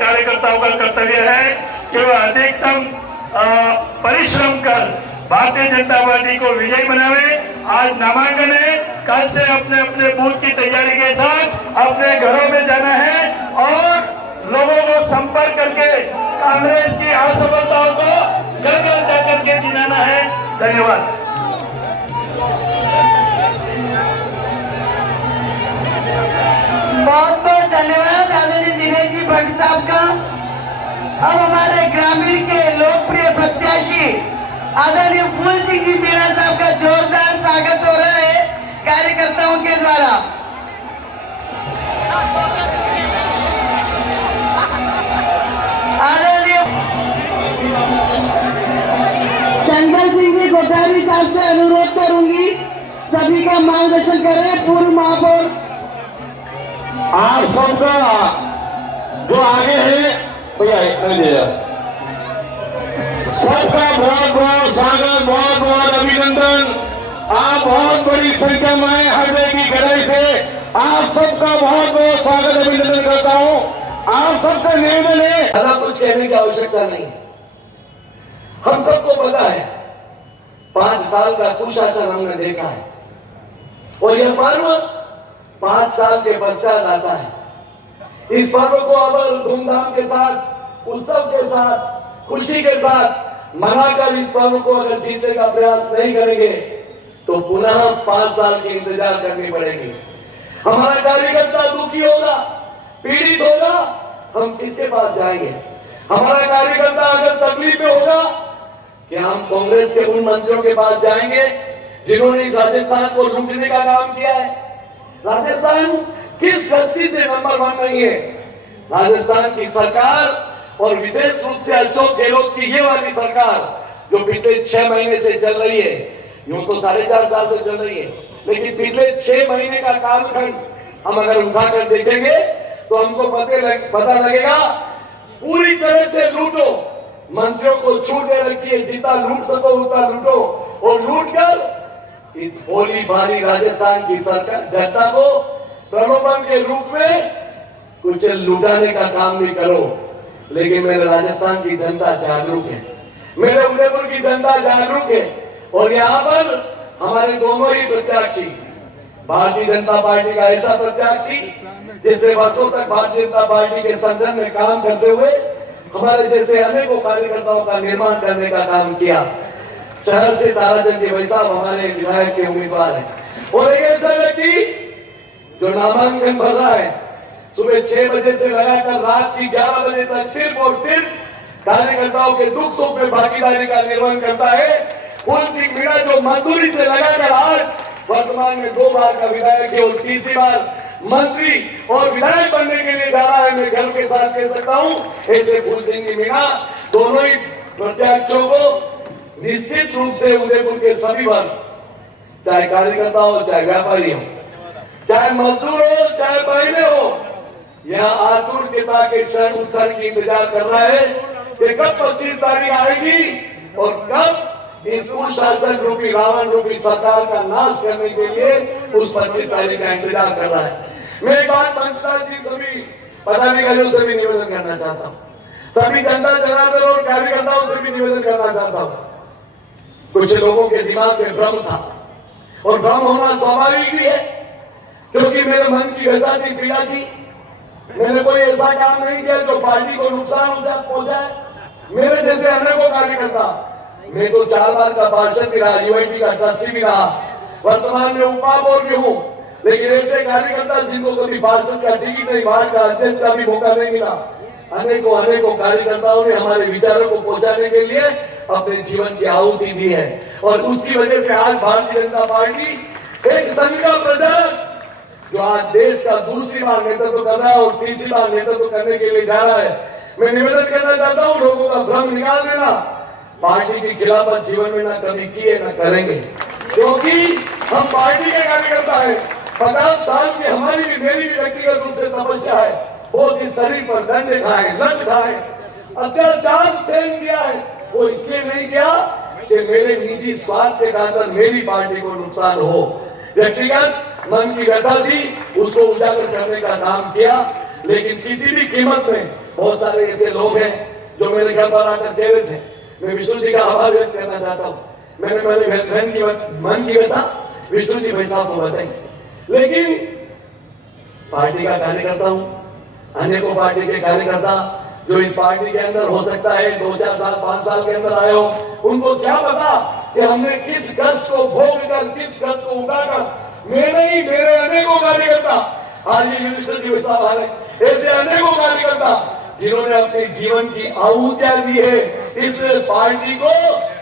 कार्यकर्ताओं का कर्तव्य है कि वह अधिकतम परिश्रम कर भारतीय जनता पार्टी को विजयी बनावे। आज नामांकन है, कल से अपने अपने बूथ की तैयारी के साथ अपने घरों में जाना है और लोगों को संपर्क करके कांग्रेस की असफलताओं को घर घर जाकर के जिताना है। धन्यवाद। बहुत बहुत धन्यवाद आदरणीय दिनेश जी भट्ट साहब का। अब हमारे ग्रामीण के लोकप्रिय प्रत्याशी आदरणीय फूल सिंह जी मीणा साहब का जोरदार स्वागत हो रहा है कार्यकर्ताओं के द्वारा। आदरणीय शंकर सिंह जी कोठारी साहब से अनुरोध करूंगी सभी का मार्गदर्शन करें। पूर्व महापौर आप सबका जो आगे है भैया सबका बहुत बहुत स्वागत, बहुत बहुत अभिनंदन। आप बहुत बड़ी संख्या में आए हरदे की गहराई से, आप सबका बहुत बहुत स्वागत अभिनंदन करता हूं। आप सबसे निवेदन है, ज्यादा कुछ कहने की आवश्यकता नहीं। हम सबको पता है 5 साल का कुशासन हमने देखा है और यह पर्व 5 साल के पश्चात आता है। इस पर्व को अब धूमधाम के साथ, उत्सव के साथ, खुशी के साथ मनाकर इस पर्व को अगर जीतने का प्रयास नहीं करेंगे तो पुनः 5 साल की इंतजार करनी पड़ेगी। हमारा कार्यकर्ता दुखी होगा, पीड़ित होगा, हम किसके पास जाएंगे? हमारा कार्यकर्ता अगर तकलीफ में होगा कि हम कांग्रेस के उन मंत्रियों के पास जाएंगे जिन्होंने इस राजस्थान को लूटने का काम किया है। राजस्थान किस दृष्टि से नंबर 1 नहीं है? राजस्थान की सरकार और विशेष रूप से अशोक गहलोत की ये वाली सरकार जो पिछले 6 महीने से चल रही है, यूं तो 4.5 साल से चल रही है, लेकिन पिछले 6 महीने का कालखंड हम अगर उठाकर देखेंगे तो हमको पता लगेगा पूरी तरह से लूटो, मंत्रियों को छूटे रखिए, जितना लूट सको उतना लूटो और लूट कर इस भोली भाली राजस्थान की सरकार जनता को प्रलोभन के रूप में कुछ लुटाने का काम भी करो। लेकिन मेरे राजस्थान की जनता जागरूक है, मेरे उदयपुर की जनता जागरूक है और यहाँ पर हमारे दोनों ही प्रत्याशी, भारतीय जनता पार्टी का ऐसा प्रत्याशी जिसने वर्षों तक भारतीय जनता पार्टी के संगठन में काम करते हुए हमारे जैसे अनेकों कार्यकर्ताओं का निर्माण करने का काम किया। शहर से ताराचंद जी वैसा हमारे विधायक के उम्मीदवार है और एक ऐसा व्यक्ति जो नामांकन भर रहा है, सुबह 6 बजे से लगाकर रात की 11 बजे तक सिर्फ और सिर्फ कार्यकर्ताओं के दुख सुख में भागीदारी का निर्वहन करता है। फूल सिंह मीणा जो मजदूरी से लगाकर आज वर्तमान में 2 बार का विधायक है और तीसरी बार मंत्री और विधायक बनने के लिए जा रहा है, मैं गर्व के साथ कह सकता हूं। ऐसे फूल सिंह मीणा दोनों ही प्रत्याशियों को निश्चित रूप से उदयपुर के सभी वर्ग, चाहे कार्यकर्ता हो, चाहे व्यापारी हो, चाहे मजदूर हो, चाहे बहने हो, यहाँ आतुरता के क्षण की इंतजार कर रहा है कि कब 25 तारीख आएगी और कब इस कुशासन रूपी रावण रूपी सरकार का नाश करने के लिए उस 25 तारीख का इंतजार कर रहा है। मैं एक बात पंचायत जी सभी पदाधिकारियों से भी निवेदन करना चाहता हूँ, सभी जनता जनार्दन और कार्यकर्ताओं से भी निवेदन करना चाहता हूँ। कुछ लोगों के दिमाग में भ्रम था और भ्रम होना स्वाभाविक भी है, क्योंकि मेरे मन की व्यथा थी, पीड़ा थी। मैंने कोई ऐसा काम नहीं किया जो पार्टी को नुकसान पहुंचाए। मेरे जैसे अनेकों कार्यकर्ता, मैं तो 4 बार का पार्षद भी रहा, यूआईटी का ट्रस्टी भी रहा, वर्तमान में उपमहापौर भी हूँ, लेकिन ऐसे कार्यकर्ता जिनको कभी पार्षद का टिकट नहीं, वार्ड का अध्यक्ष का भी मौका नहीं मिला, अनेकों कार्यकर्ताओं ने हमारे विचारों को पहुंचाने के लिए अपने जीवन की आहुति दी है और उसकी वजह से आज भारतीय जनता पार्टी एक संघ प्रचारक जो आज देश का दूसरी बार नेतृत्व कर रहा है और तीसरी बार नेतृत्व करने के लिए जा रहा है। मैं निवेदन करना चाहता हूँ, लोगों का भ्रम निकाल देना, पार्टी की खिलाफत जीवन में न कभी किए न करेंगे, क्योंकि हम पार्टी के कार्यकर्ता है। 50 साल की हमारी भी, मेरी भी व्यक्तिगत रूप से तपस्या है, बहुत ही शरीर पर दंड खाए, लट खाए, अत्याचार सहन किया है। वो इसलिए नहीं किया कि मेरे निजी स्वार्थ के खातिर मेरी पार्टी को नुकसान हो, व्यक्तिगत मन की व्यथा थी, उसको उजागर करने का काम किया, लेकिन किसी भी कीमत में बहुत सारे ऐसे लोग हैं जो मेरे घर पर आकर कह रहे थे, मैं विष्णु जी का आभार व्यक्त करना चाहता हूँ, मैंने मेरे मन की व्यथा विष्णु जी भाई साहब को बताई। लेकिन पार्टी का कार्यकर्ता हूं, अनेकों पार्टी के कार्यकर्ता जो इस पार्टी के अंदर हो सकता है 2-4 साल 5 साल के अंदर आए हो, उनको क्या पता कि हमने किस कष्ट को भोग कर, किस कष्ट को उठाकर, मैं नहीं मेरे अनेकों कार्यकर्ता, आज ये युधिष्ठिर जी साहब आ रहे, ऐसे अनेकों कार्यकर्ता जिन्होंने अपने जीवन की आहुतियां दी है इस पार्टी को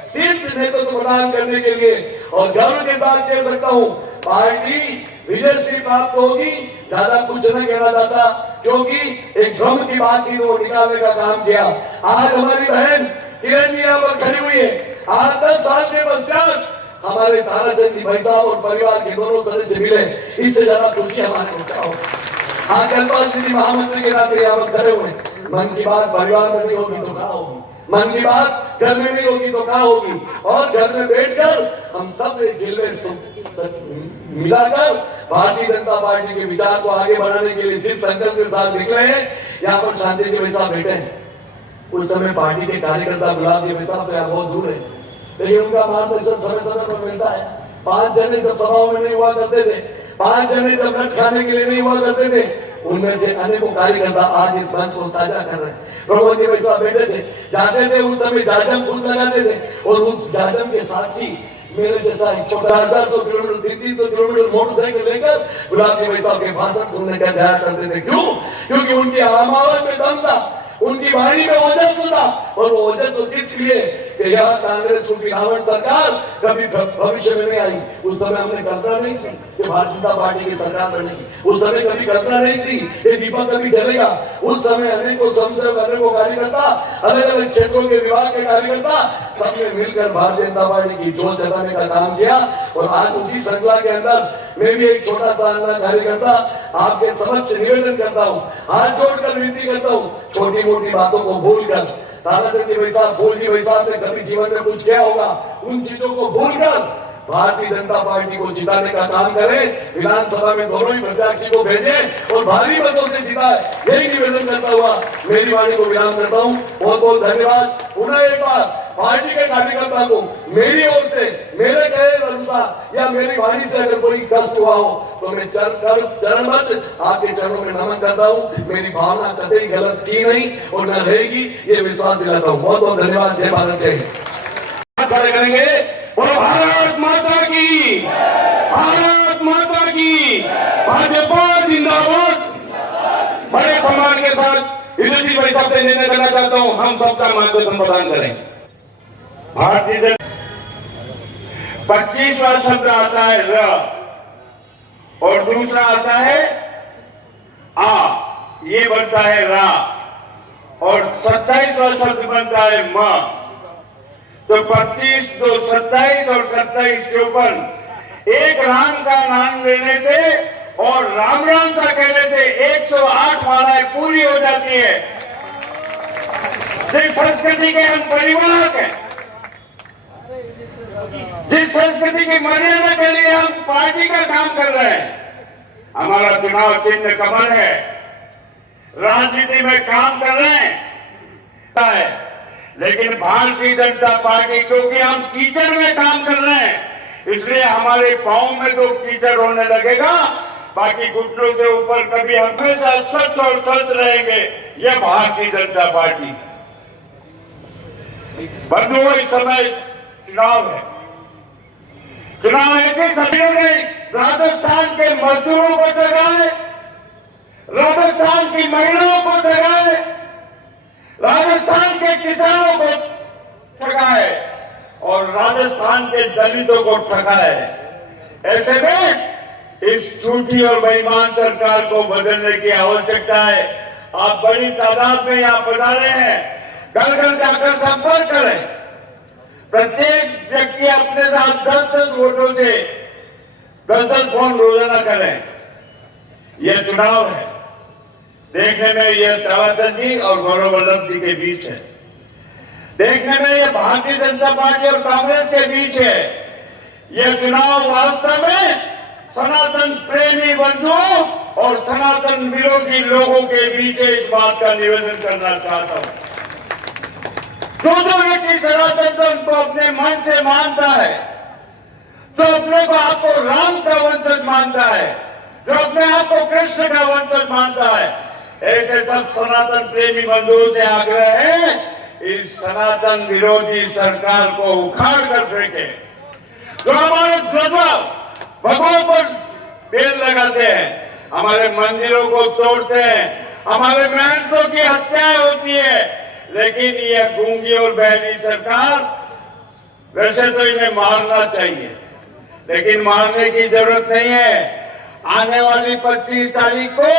शीर्ष नेतृत्व प्रदान करने के लिए। और गर्व के साथ कह सकता हूं पार्टी विजय श्री प्राप्त होगी, ज्यादा कुछ न कहना चाहता, क्योंकि एक भ्रम की बात थी तो वो निकालने का काम किया। आज हमारी बहन किरण जी यहाँ पर खड़ी हुई है, आज 10 साल के पश्चात हमारे ताराचंद जी भाई साहब और परिवार के दोनों सदस्य मिले, इससे ज्यादा खुशी हमारे को क्या हो सकती। हाँ, कलपाल जी महामंत्री के नाते यहाँ पर खड़े हुए, मन की बात परिवार में नहीं होगी तो कहाँ होगी, मन की बात घर में नहीं होगी तो कहाँ होगी। और घर में बैठकर हम सब मिलाकर भारतीय जनता पार्टी के विचार को आगे बढ़ाने के लिए जिस संकल्प के साथ निकले हैं, यहाँ पर शांति जी भाई साहब बैठे हैं। उस समय पार्टी के कार्यकर्ता गुलाब जी भाई साहब तो यहाँ बहुत दूर है, लेकिन उनका मार्गदर्शन समय समय पर मिलता है। 5 जने जब सभाओं में नहीं हुआ करते थे, 5 जने जब रट खाने के लिए नहीं हुआ करते थे, उनमें से अनेकों कार्यकर्ता आज इस मंच को साझा कर रहे हैं। प्रभु जी भाई साहब बैठे थे, जाते थे उस समय जाजम खुद लगाते थे, और उस जाजम के साक्षी मेरे जैसा एक छोटा 400 किलोमीटर 300 किलोमीटर मोटरसाइकिल लेकर गुलाब जी भाई साहब के भाषण सुनने का जाया करते थे। क्यों? क्योंकि उनकी आवाज में दम था, उनकी वाणी में ओजस्व था, और वो ओजस्व किस लिए कि यह कांग्रेस की रावण सरकार कभी भविष्य में नहीं आई। उस समय हमने कल्पना नहीं की कि भारतीय जनता पार्टी की सरकार बनेगी, उस समय कभी कल्पना नहीं थी कि दीपक कभी जलेगा। उस समय अनेकों स्वयंसेवक, अनेकों कार्यकर्ता, अलग अलग क्षेत्रों के विभाग के कार्यकर्ता सबने मिलकर भारतीय जनता पार्टी की जोत जगाने का काम किया। और आज उसी श्रृंखला के अंदर मैं भी एक छोटा सा कार्यकर्ता आपके समक्ष निवेदन करता हूँ, हाथ जोड़कर विनती करता हूँ, छोटी मोटी बातों को भूलकर, ताराचंद जी भाई साहब, फूल जी भाई साहब ने कभी जीवन में कुछ किया होगा, उन चीजों को भूलकर भारतीय जनता पार्टी को जिताने का काम करें, विधानसभा में दोनों ही प्रत्याशी को भेजें और भारी मतों से जिताएं, यही निवेदन करता हुआ मेरी वाणी को विराम करता हूं। बहुत बहुत धन्यवाद। पुनः एक बार पार्टी के कार्यकर्ता को मेरी ओर से, मेरे कहे अनुसार या मेरी वाणी से अगर कोई कष्ट हुआ हो तो मैं चरणबद्ध आपके चरणों में नमन करता हूं। मेरी भावना कतई गलत की नहीं और न रहेगी, ये विश्वास दिलाता हूं। बहुत बहुत धन्यवाद। जय भारत, जय हिंद। खड़े करेंगे और भारत माता की, भारत माता की, भाजपा जिंदाबाद। बड़े सम्मान के साथ युधिष्ठिर भाई साहब से निर्णय करना चाहता हूं, हम सबका मार्गदर्शन प्रदान करें। भारतीय जनता 25वां शब्द आता है र, और दूसरा आता है आ, ये बनता है रा, और 27वां शब्द बनता है म। तो 25, 2, 27 और 27, 54 एक राम का नाम लेने से और राम राम सा कहने से 108 मालाएं पूरी हो जाती है। जिस संस्कृति के हम परिवार हैं, जिस संस्कृति की मर्यादा के लिए हम पार्टी का काम कर रहे हैं, हमारा चुनाव चिन्ह कमल है, राजनीति में काम कर रहे हैं, लेकिन भारतीय जनता पार्टी, क्योंकि हम कीचड़ में काम कर रहे हैं, इसलिए हमारे पांव में तो कीचड़ होने लगेगा, बाकी घुटनों से ऊपर कभी हमेशा सच और सच रहेंगे। यह भारतीय जनता पार्टी। बंधुओं, इस समय चुनाव है, चुनाव ऐसी सभी ने राजस्थान के मजदूरों को ठगाए, राजस्थान की महिलाओं को ठगाए, राजस्थान के किसानों को ठगाए और राजस्थान के दलितों को ठगाए। ऐसे में इस झूठी और बेईमान सरकार को बदलने की आवश्यकता है। आप बड़ी तादाद में यहाँ पधारे हैं, घर घर जाकर संपर्क करें। प्रत्येक व्यक्ति अपने साथ 10-10 वोटों से 10-10 फोन रोजाना करें। यह चुनाव है, देखने में यह ताराचंद जी और गौरव वल्लभ जी के बीच है, देखने में यह भारतीय जनता पार्टी और कांग्रेस के बीच है। यह चुनाव वास्तव में सनातन प्रेमी बंधुओं और सनातन विरोधी लोगों के बीच इस बात का निवेदन करना चाहता हूं। जो व्यक्ति सनातन धर्म को अपने मन से मानता है, जो अपने को आपको राम का वंशज मानता है, जो अपने आप को कृष्ण का वंशज मानता है, ऐसे सब सनातन प्रेमी बंधुओं से आग्रह है, इस सनातन विरोधी सरकार को उखाड़ कर फेंके। जो हमारे ध्वजा भगवान पर पेड़ लगाते हैं, हमारे मंदिरों को तोड़ते हैं, हमारे महंतों की हत्याएं होती है, लेकिन यह गूंगी और बहरी सरकार, वैसे तो इन्हें मारना चाहिए, लेकिन मारने की जरूरत नहीं है। आने वाली 25 तारीख को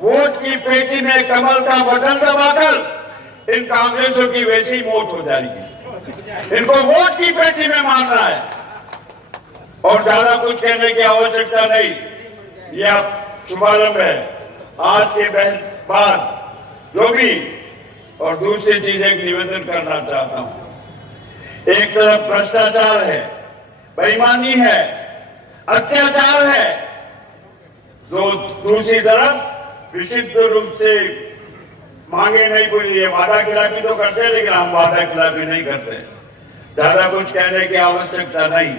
वोट की पेटी में कमल का बटन दबाकर इन कांग्रेसों की वैसी मौत हो जाएगी। इनको वोट की पेटी में मारना है और ज्यादा कुछ कहने की आवश्यकता नहीं। यह शुभारंभ है आज के बाद। जो भी और दूसरी चीज एक निवेदन करना चाहता हूं। एक तरफ भ्रष्टाचार है, बेईमानी है, अत्याचार है, दूसरी तरफ विशिष्ट रूप से मांगे नहीं पूरी है। वादा खिलाफी तो करते हैं, लेकिन हम वादा खिलाफी नहीं करते। ज्यादा कुछ कहने की आवश्यकता नहीं।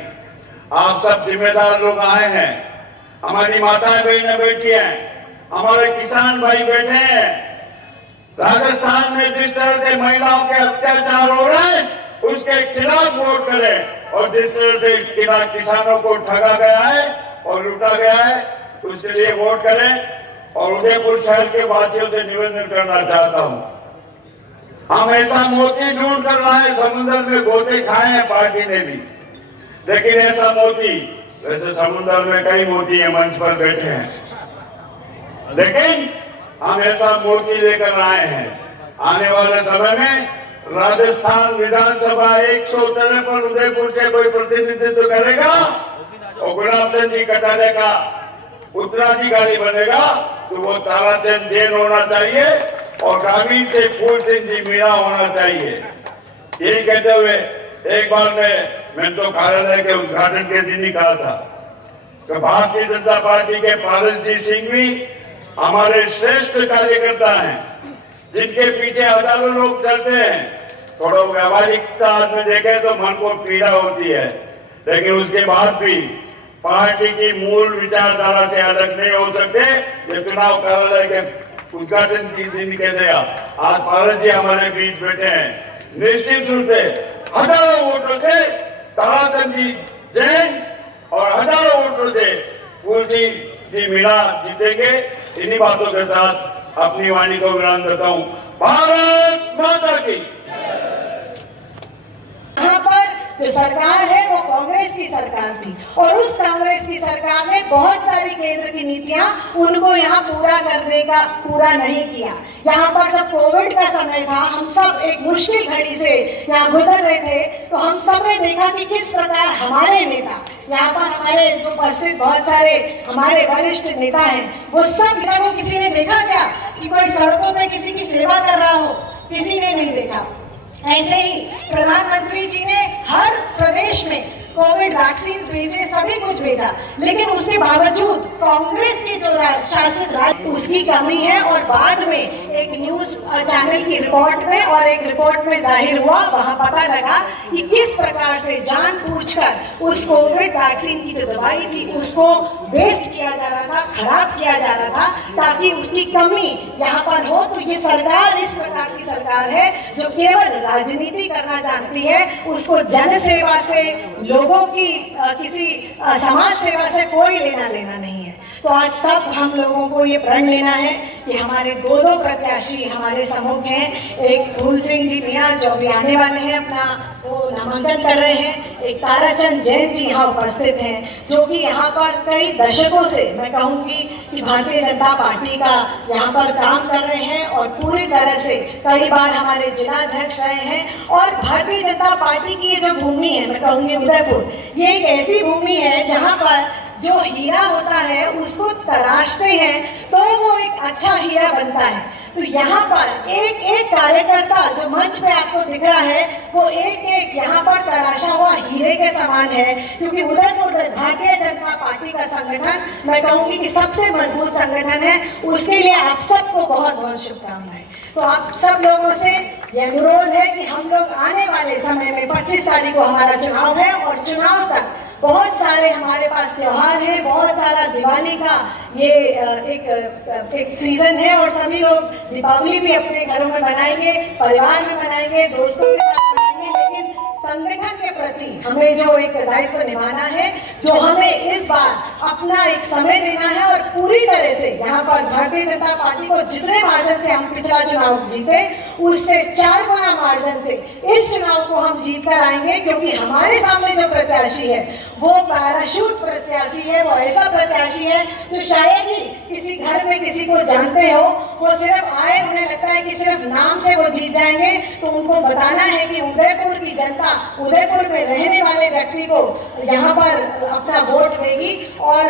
आप सब जिम्मेदार लोग आए हैं, हमारी माताएं बहनें बैठी हैं, हमारे किसान भाई बैठे हैं। राजस्थान में जिस तरह से महिलाओं के अत्याचार हो रहे हैं, उसके खिलाफ वोट करें, और जिस तरह से किसानों को ठगा गया है और लूटा गया है, उसके लिए वोट करें। और उदयपुर शहर के वासियों से निवेदन करना चाहता हूं, हम ऐसा मोती ढूंढ कर लाए, समुद्र में गोते खाए हैं पार्टी ने भी, लेकिन ऐसा मोती, वैसे समुद्र में कई मोती है, मंच पर बैठे हैं, लेकिन हम ऐसा मोती लेकर आए हैं। आने वाले समय में राजस्थान विधानसभा 153 उदयपुर से कोई प्रतिनिधित्व करेगा और गुलाब चंद जी कटारे का उत्तराधिकारी बनेगा, तो वो ताराचंद जैन होना चाहिए और ग्रामीण से फूल सिंह जी मीणा होना चाहिए। यही कहते हुए एक बार मैं तो कार्यालय के उद्घाटन के दिन ही कहा था कि भारतीय जनता पार्टी के पारस जी सिंह भी हमारे श्रेष्ठ कार्यकर्ता हैं, जिनके पीछे हजारों लोग चलते हैं। थोड़ा व्यावहारिकता में देखें तो मन को पीड़ा होती है, लेकिन उसके बाद भी पार्टी की मूल विचारधारा से अलग नहीं हो सकते। ये चुनाव कार्यालय के उद्घाटन के दिन कह दिया, आज पारस जी हमारे बीच बैठे हैं। निश्चित रूप से हजारों वोटों से ताराचंद जी जैन और हजारों वोटों से फूल जी मीणा जीतेंगे। इन्हीं बातों के साथ अपनी वाणी को विराम देता हूं। भारत माता की। यहाँ पर जो सरकार है वो कांग्रेस की सरकार थी, और उस कांग्रेस की सरकार ने बहुत सारी केंद्र की नीतियां उनको यहाँ पूरा नहीं किया। यहाँ पर जब कोविड का समय था, हम सब एक मुश्किल घड़ी से यहाँ गुजर रहे थे, तो हम सब ने देखा कि किस प्रकार हमारे नेता, यहाँ पर हमारे जो उपस्थित बहुत सारे हमारे वरिष्ठ नेता हैं, वो सब नेता को किसी ने देखा क्या कि कोई सड़कों पे किसी की सेवा कर रहा हो? किसी ने नहीं देखा। ऐसे ही प्रधानमंत्री जी ने हर प्रदेश में कोविड वैक्सीन भेजे, सभी कुछ भेजा, लेकिन उसके बावजूद कांग्रेस के जो शासित राज्य, उसकी कमी है। और बाद में एक न्यूज चैनल की रिपोर्ट में और एक रिपोर्ट में जाहिर हुआ, वहां पता लगा कि किस प्रकार से जानबूझकर उस कोविड वैक्सीन की जो दवाई थी उसको वेस्ट किया जा रहा था, खराब किया जा रहा था, ताकि उसकी कमी यहाँ पर हो। तो ये सरकार इस प्रकार की सरकार है जो केवल राजनीति करना जानती है, उसको जन सेवा से, लोगों की किसी समाज सेवा से कोई लेना देना नहीं है। तो आज सब हम लोगों को ये प्रण लेना है कि हमारे दो प्रत्याशी हमारे सम्मुख हैं। एक फूल सिंह जी मीणा जो अभी आने वाले हैं, अपना वो नामांकन कर रहे हैं। एक ताराचंद जैन जी यहाँ उपस्थित हैं, जो कि यहाँ पर कई दशकों से मैं कहूँगी कि भारतीय जनता पार्टी का यहाँ पर काम कर रहे हैं, और पूरी तरह से कई बार हमारे जिलाध्यक्ष रहे हैं। और भारतीय जनता पार्टी की ये जो भूमि है, मैं कहूँगी उदयपुर, ये एक ऐसी भूमि है जहाँ पर जो हीरा होता है उसको तराशते हैं तो वो एक अच्छा हीरा बनता है। तो यहाँ पर एक एक कार्यकर्ता जो मंच पे आपको दिख रहा है वो एक एक यहाँ पर तराशा हुआ हीरे के समान है, क्योंकि उदयपुर में भारतीय जनता पार्टी का संगठन मैं कहूँगी कि सबसे मजबूत संगठन है। उसके लिए आप सबको बहुत बहुत शुभकामनाएं। तो आप सब लोगों से ये अनुरोध है कि हम लोग आने वाले समय में 25 तारीख को हमारा चुनाव है और चुनाव तक बहुत सारे हमारे पास त्योहार हैं, बहुत सारा दिवाली का ये एक सीजन है और सभी लोग दीपावली भी अपने घरों में मनाएंगे, परिवार में मनाएंगे, दोस्तों के साथ मनाएंगे, लेकिन संगठन के प्रति हमें जो एक दायित्व निभाना है, जो हमें इस बार अपना एक समय देना है और पूरी तरह से यहाँ पर भारतीय जनता पार्टी को जितने मार्जिन से हम पिछला चुनाव जीते उससे 4 गुना मार्जिन से इस चुनाव को हम जीत कर आएंगे, क्योंकि हमारे सामने जो प्रत्याशी है वो पैराशूट प्रत्याशी है, वो ऐसा प्रत्याशी है जो शायद ही किसी घर में किसी को जानते हो, वो सिर्फ आए उन्हें लगता है कि सिर्फ नाम से वो जीत जाएंगे। तो उनको बताना है कि उदयपुर की जनता उदयपुर में रहने वाले व्यक्ति को यहाँ पर अपना वोट देगी और